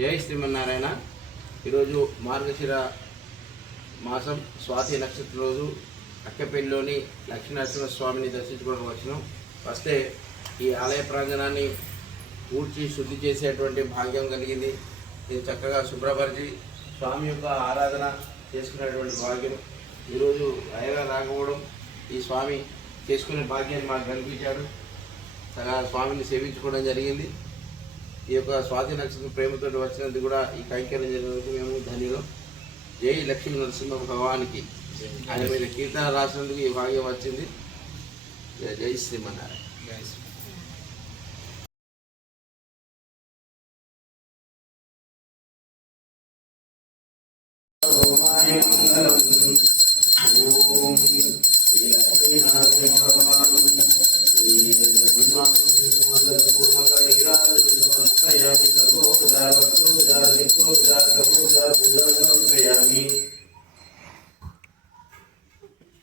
జై శ్రీమన్నారాయణ. ఈరోజు మార్గశిర మాసం స్వాతి నక్షత్ర రోజు అక్కపల్లిలోని లక్ష్మీనరసింహస్వామిని దర్శించుకోవడం వచ్చినాం. వస్తే ఈ ఆలయ ప్రాంగణాన్ని ఊడ్చి శుద్ధి చేసేటువంటి భాగ్యం కలిగింది. ఇది చక్కగా శుభ్రపరిచి స్వామి యొక్క ఆరాధన చేసుకునేటువంటి భాగ్యం ఈరోజు అయ్యగా రాకపోవడం ఈ స్వామి చేసుకునే భాగ్యాన్ని మాకు కల్పించాడు. సగా స్వామిని సేవించుకోవడం జరిగింది. ఈ యొక్క స్వాతి నక్షత్రం ప్రేమతో వచ్చినందుకు కూడా ఈ కైంకర్యం జరిగినందుకు మేము ధన్యులం. జై లక్ష్మీ నరసింహ భగవానికి. ఆయన మీద కీర్తన రాసినందుకు ఈ భాగ్యం వచ్చింది. జై శ్రీమన్నారాయణ. జై శ్రీ.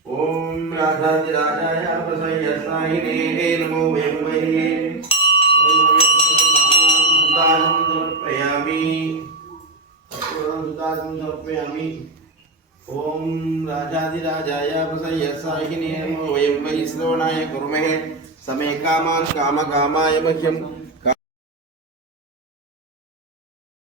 ओम राजाधिराजाय प्रसय्यसायिने नमो वयं समर्पयामि। ओम राजाधिराजाय प्रसय्यसायिने नमो वयं वै श्रवणाय कुर्महे समे कामान् कामकामाय मह्यम्